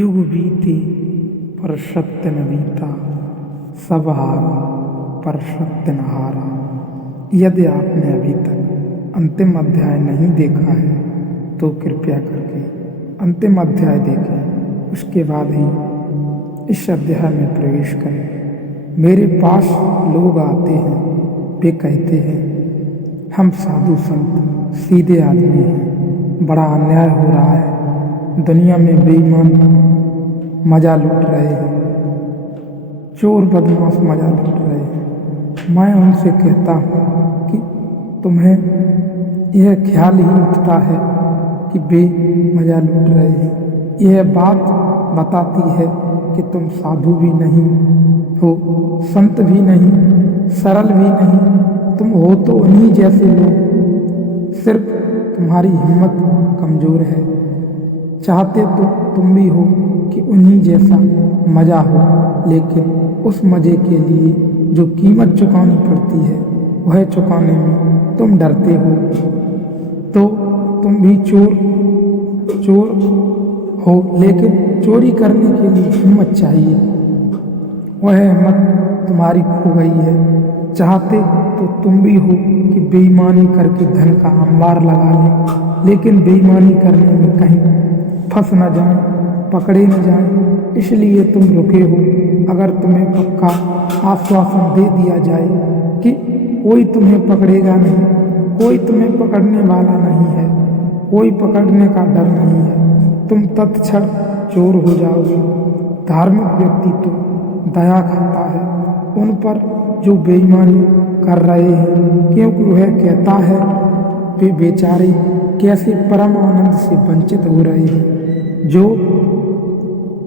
युग बीते पर सत्य न बीता, सब हारा पर सत्य न हारा। यदि आपने अभी तक अंतिम अध्याय नहीं देखा है तो कृपया करके अंतिम अध्याय देखें, उसके बाद ही इस अध्याय में प्रवेश करें। मेरे पास लोग आते हैं, वे कहते हैं हम साधु संत सीधे आदमी हैं, बड़ा अन्याय हो रहा है, दुनिया में बेईमान मजा लूट रहे हैं, चोर बदमाश मजा लूट रहे हैं। मैं उनसे कहता हूँ कि तुम्हें यह ख्याल ही उठता है कि वे मजा लूट रहे हैं। यह बात बताती है कि तुम साधु भी नहीं हो, संत भी नहीं, सरल भी नहीं। तुम हो तो उन्हीं जैसे लोग, सिर्फ तुम्हारी हिम्मत कमज़ोर है। चाहते तो तुम भी हो कि उन्हीं जैसा मज़ा हो, लेकिन उस मज़े के लिए जो कीमत चुकानी पड़ती है वह चुकाने में तुम डरते हो। तो तुम भी चोर हो, लेकिन चोरी करने के लिए हिम्मत चाहिए। वह हिम्मत तुम्हारी खो गई है। चाहते तो तुम भी हो कि बेईमानी करके धन का अंबार लगा लें, लेकिन बेईमानी करने में कहीं फंस न जाए, पकड़े न जाए, इसलिए तुम रुके हो। अगर तुम्हें पक्का आश्वासन दे दिया जाए कि कोई तुम्हें पकड़ेगा नहीं, कोई तुम्हें पकड़ने वाला नहीं है, कोई पकड़ने का डर नहीं है, तुम तत्क्षण चोर हो जाओगे। धार्मिक व्यक्ति तो दया खाता है उन पर जो बेईमानी कर रहे हैं, क्योंकि वह कहता है वे बेचारे कैसे परम आनंद से वंचित हो रहे हैं। जो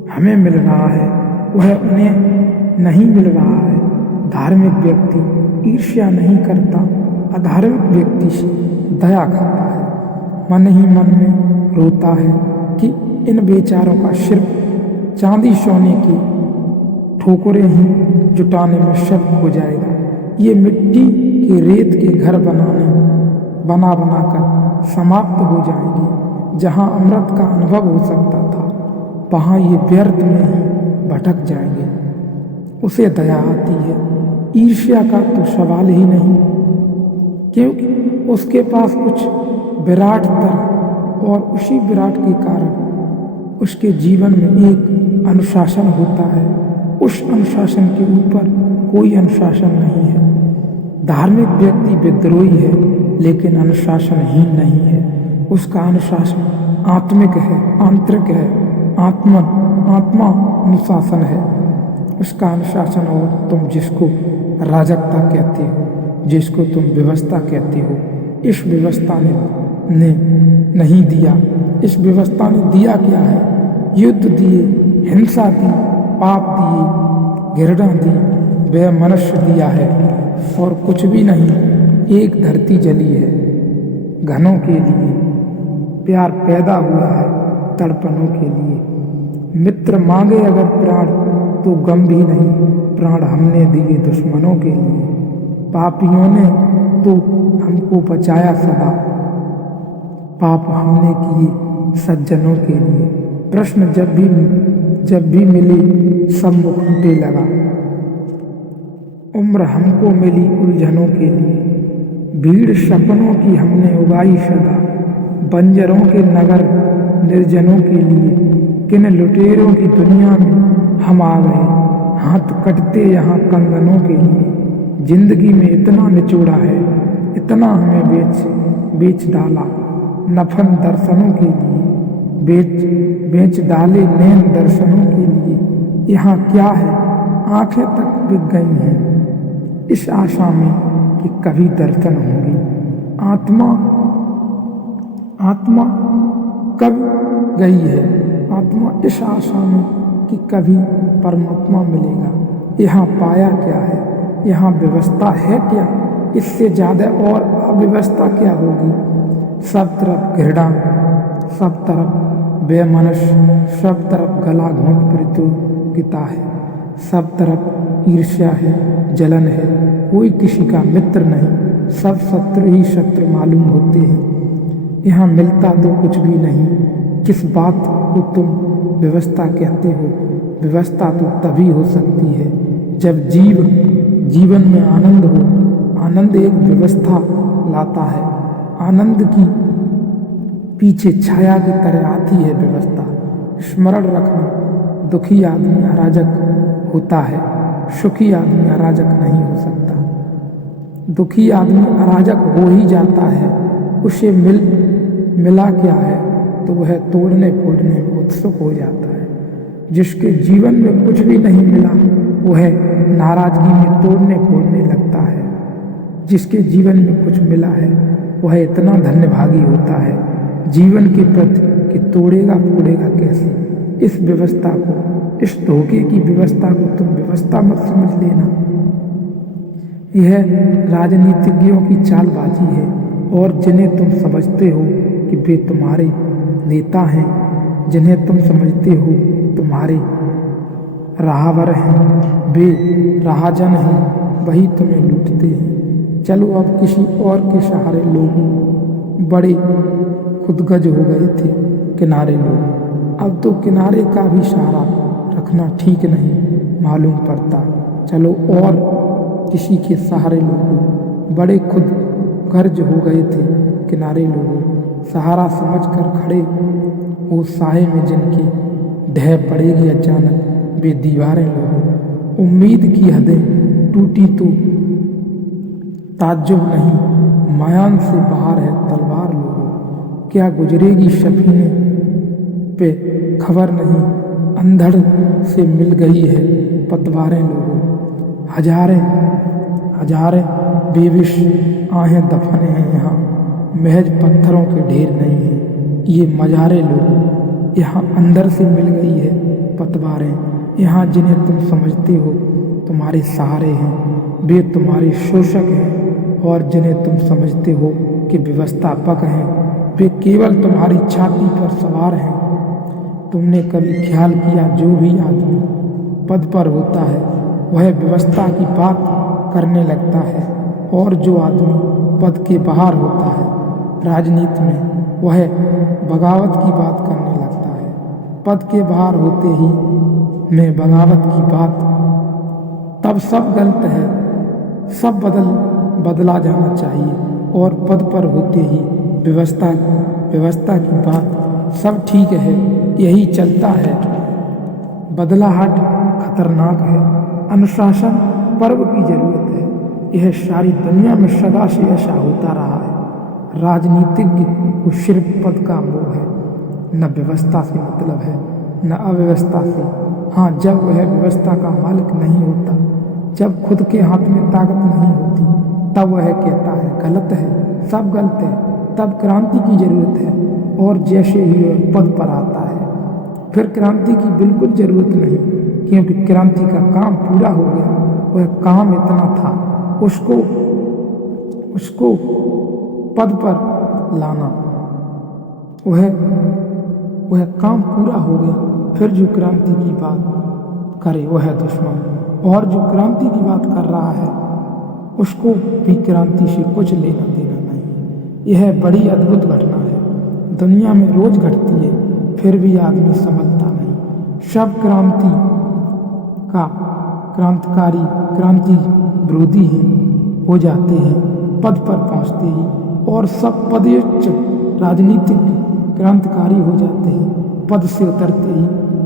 हमें मिल रहा है वह उन्हें नहीं मिल रहा है। धार्मिक व्यक्ति ईर्ष्या नहीं करता, अधार्मिक व्यक्ति से दया खाता है। मन ही मन में रोता है कि इन बेचारों का सिर्फ चांदी सोने की ठोकरें ही जुटाने में शर्त हो जाएगा। ये मिट्टी के रेत के घर बना कर समाप्त हो जाएंगी। जहाँ अमृत का अनुभव हो सकता था, वहाँ ये व्यर्थ में ही भटक जाएंगे। उसे दया आती है, ईर्ष्या का तो सवाल ही नहीं, क्योंकि उसके पास कुछ विराट तरह और उसी विराट के कारण उसके जीवन में एक अनुशासन होता है। उस अनुशासन के ऊपर कोई अनुशासन नहीं है। धार्मिक व्यक्ति विद्रोही है, लेकिन अनुशासनहीन नहीं है। उसका अनुशासन आत्मिक है, आंतरिक है, आत्मा अनुशासन है उसका अनुशासन। और तुम जिसको राजकता कहते हो, जिसको तुम व्यवस्था कहते हो, इस व्यवस्था ने नहीं दिया। इस व्यवस्था ने दिया क्या है? युद्ध दिए, हिंसा दी, पाप दिए, घृणा दी, वह मनुष्य दिया है और कुछ भी नहीं। एक धरती जली है घनों के लिए, प्यार पैदा हुआ है तड़पनों के लिए। मित्र मांगे अगर प्राण तो गम भी नहीं, प्राण हमने दिए दुश्मनों के लिए। पापियों ने तो हमको बचाया सदा, पाप हमने किए सज्जनों के लिए। प्रश्न जब भी मिली सब मुखौटे लगा, उम्र हमको मिली उलझनों के लिए। भीड़ सपनों की हमने उगाई सदा, बंजरों के नगर निर्जनों के लिए। किन लुटेरों की दुनिया में हम आ गए, हाथ कटते यहाँ कंगनों के लिए। जिंदगी में इतना निचोड़ा है, इतना हमें बेच डाला नफन दर्शनों के लिए। बेच डाले नैन दर्शनों के लिए। यहाँ क्या है, आंखें तक बिक गई हैं इस आशा में कि कभी दर्शन होंगे। आत्मा कब गई है, आत्मा इस आशा में कि कभी परमात्मा मिलेगा। यहाँ पाया क्या है, यहाँ व्यवस्था है क्या, इससे ज़्यादा और अव्यवस्था क्या होगी। सब तरफ घृणा, सब तरफ बेमनुष्य, सब तरफ गला घोंट प्रतियोगिता है, सब तरफ ईर्ष्या है, जलन है। कोई किसी का मित्र नहीं, सब शत्रु ही शत्रु मालूम होते हैं। यहाँ मिलता तो कुछ भी नहीं, किस बात को तुम व्यवस्था कहते हो। व्यवस्था तो तभी हो सकती है जब जीवन में आनंद हो। आनंद एक व्यवस्था लाता है। आनंद की पीछे छाया की तरह आती है व्यवस्था। स्मरण रखना, दुखी आदमी अराजक होता है, सुखी आदमी अराजक नहीं हो सकता। दुखी आदमी अराजक हो ही जाता है। उसे मिला क्या है तो वह तोड़ने फोड़ने में उत्सुक हो जाता है। जिसके जीवन में कुछ भी नहीं मिला वह नाराजगी में तोड़ने फोड़ने लगता है। जिसके जीवन में कुछ मिला है वह इतना धन्यभागी होता है जीवन के प्रति कि तोड़ेगा फोड़ेगा कैसे। इस व्यवस्था को, इस धोखे की व्यवस्था को तुम व्यवस्था मत समझ लेना। यह राजनीतिज्ञों की चालबाजी है, और जिन्हें तुम समझते हो कि वे तुम्हारे नेता हैं, जिन्हें तुम समझते हो तुम्हारे राहबर हैं, वे राहजन हैं, वही तुम्हें लूटते हैं। चलो अब किसी और के सहारे लोग बड़े खुदगज हो गए थे किनारे लोग। अब तो किनारे का भी सहारा रखना ठीक नहीं मालूम पड़ता। चलो और किसी के सहारे लोग बड़े खुद गर्ज हो गए थे किनारे लोगों। सहारा समझकर खड़े हो साए में जिनकी ढह पड़ेगी अचानक वे दीवारें लोगों। उम्मीद की हदें टूटी तो ताज्जुब नहीं, मायान से बाहर है तलवार लोगों। क्या गुजरेगी शफीने पे खबर नहीं, अंधड़ से मिल गई है पतवारें लोगों। हजारे बेविश आहें दफने हैं यहाँ, महज पत्थरों के ढेर नहीं हैं ये मजारे लोगों। यहाँ अंदर से मिल गई है पतवारें। यहाँ जिन्हें तुम समझते हो तुम्हारे सहारे हैं वे तुम्हारे शोषक हैं, और जिन्हें तुम समझते हो कि व्यवस्थापक हैं वे केवल तुम्हारी छाती पर सवार हैं। तुमने कभी ख्याल किया जो भी आदमी पद पर होता है वह व्यवस्था की बात करने लगता है, और जो आदमी पद के बाहर होता है राजनीति में वह बगावत की बात करने लगता है। पद के बाहर होते ही में बगावत की बात, तब सब गलत है, सब बदला जाना चाहिए। और पद पर होते ही व्यवस्था की बात, सब ठीक है, यही चलता है। बदलाहट खतरनाक है, अनुशासन पर्व की जरूरत है। यह सारी दुनिया में सदा से ऐसा होता रहा है। राजनीतिज्ञ को सिर्फ पद का मोह है, न व्यवस्था से मतलब है न अव्यवस्था से। हाँ, जब वह व्यवस्था का मालिक नहीं होता, जब खुद के हाथ में ताकत नहीं होती, तब वह कहता है गलत है, सब गलत है, तब क्रांति की जरूरत है। और जैसे ही वह पद पर आता है फिर क्रांति की बिल्कुल जरूरत नहीं, क्योंकि क्रांति का काम पूरा हो गया। वह काम इतना था, उसको पद पर लाना, वह काम पूरा हो गया। फिर जो क्रांति की बात करे वह दुश्मन, और जो क्रांति की बात कर रहा है उसको भी क्रांति से कुछ लेना देना नहीं। यह बड़ी अद्भुत घटना है, दुनिया में रोज घटती है, फिर भी आदमी समझता नहीं। सब क्रांति विरोधी हैं, हो जाते हैं पद पर पहुंचते ही, और सब पदयुच्च राजनीतिक क्रांतिकारी हो जाते हैं पद से उतरते ही।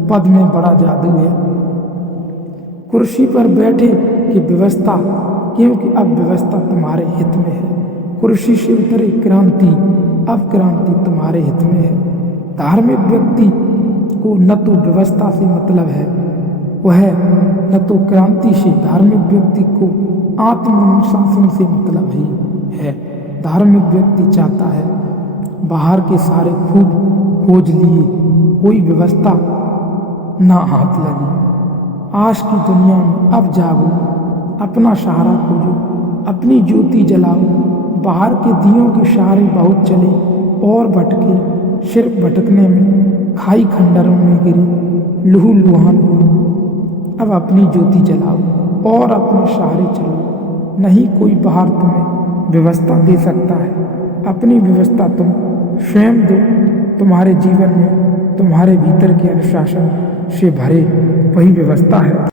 पद में बड़ा जादू है। कुर्सी पर बैठे कि व्यवस्था, क्योंकि अब व्यवस्था तुम्हारे हित में है। कुर्सी से उतरे क्रांति, अब क्रांति तुम्हारे हित में है। धार्मिक व्यक्ति को न तो व्यवस्था से मतलब है, वह न तो क्रांति से। धार्मिक व्यक्ति को आत्मानुशासन से मतलब ही है। धार्मिक व्यक्ति चाहता है बाहर के सारे खूब खोज लिए, कोई व्यवस्था ना हाथ लगी। आज की दुनिया में अब जागो, अपना सहारा खोजो, अपनी ज्योति जलाओ। बाहर के दियों के सहारे बहुत चले और भटके, सिर्फ भटकने में खाई खंडरों में गिरे, लहूलुहान हुए। अब अपनी ज्योति जलाओ और अपने सहारे चलो। नहीं कोई बाहर तुम्हें व्यवस्था दे सकता है, अपनी व्यवस्था तुम स्वयं दो। तुम्हारे जीवन में तुम्हारे भीतर के अनुशासन से भरे वही व्यवस्था है।